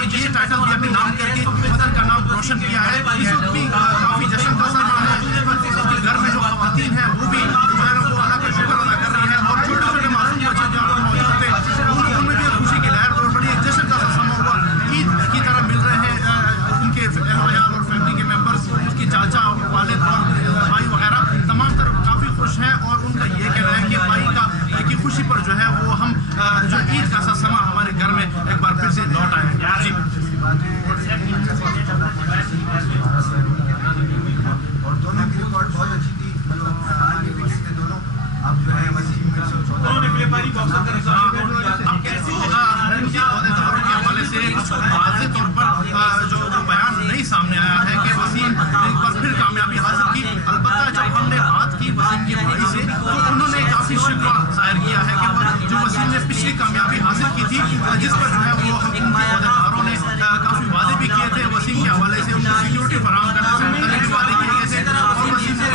और ये टाइटल भी अपने नाम करके वतन का नाम रोशन किया है। इस वक्त भी काफी जश्न का समा है। घर में जो खवातीन हैं वो भी जो है वो अल्लाह का शुक्र अदा कर रही हैं और छोटे छोटे मासूम बच्चे जहाँ पर मौजूद थे उनमें भी खुशी की लहर दौड़ पड़ी। एक जश्न का समा हुआ, ईद की तरह मिल रहे हैं उनके अहल और फैमिली के मेम्बर्स, उसके चाचा वालिद और भाई वगैरह तमाम तरफ काफ़ी खुश हैं और उनका ये कहना है कि भाई की खुशी पर जो है वो हम जो ईद का सा समा हमारे घर में एक बार फिर से लौट आए। जी और दोनों की रिकॉर्ड बहुत अच्छी थी। दोनों अब जो है वसीम के हवाले से वाज़ेह तौर पर जो बयान नहीं सामने आया है कि वसीम एक बार फिर कामयाबी हासिल की। अलबत्ता जब हमने बात की वसीम के भाई से तो उन्होंने काफ़ी शिकवा जाहिर किया है कि जो वसीम ने पिछली कामयाबी हासिल की थी जिस पर जो है वो उनके अहदेदारों ने काफ़ी वादे भी किए थे वसीम के हवाले से, उनको सिक्योरिटी फराहम करने से मुतल्लिक़ वादे किए गए थे और वसीम को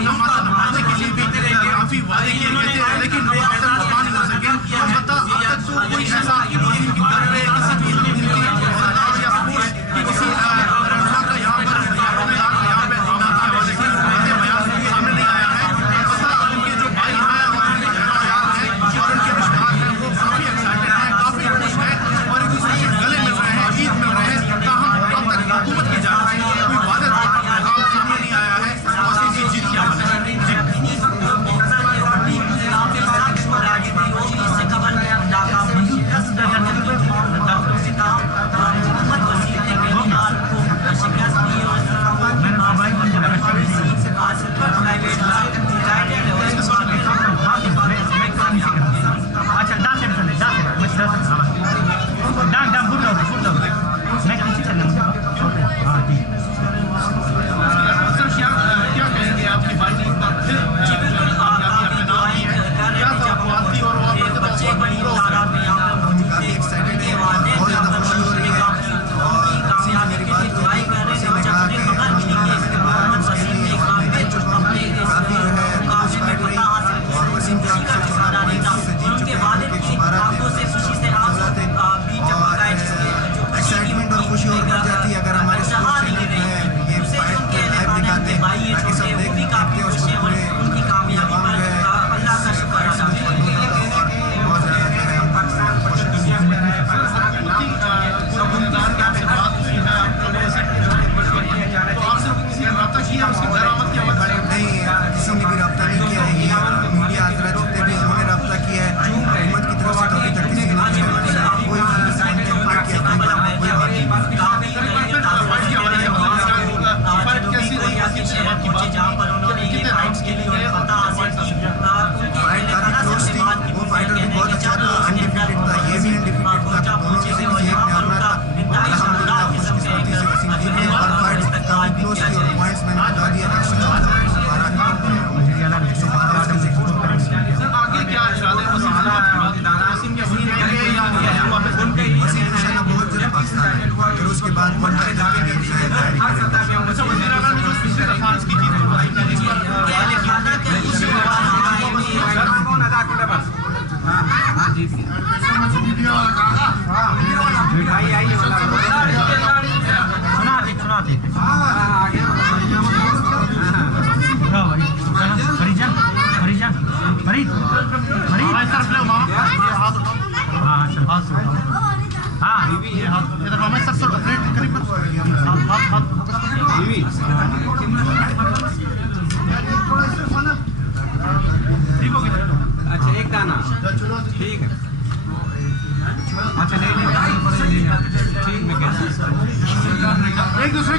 इनामात नवाजने के लिए भी काफ़ी वादे किए गए थे, लेकिन अब तक वफा नहीं हो सके। अलबत्ता अब तक तो कोई ऐसा वसीम की घर पे किसी भी या फोर्स की किसी रक्षा का यहाँ पर यहाँ पे आमद के हवाले से बयान सामने नहीं आया है। अलबत्ता उनके जो भाई हैं और उनके यार हैं और उनके रिश्तेदार हैं वो काफ़ी एक्साइटेड हैं, काफ़ी खुश हैं और एक दूसरे के गले मिल रहे हैं, ईद मिल रहे हैं। ताहम अब तक हुकूमत की जानिब से कोई वादे पैगाम सामने नहीं आया है वसीम की जीत के हवाले से। उसके बाद अच्छा एक दाना ठीक है। अच्छा नहीं ठीक मैं कहता हूँ एक दूसरे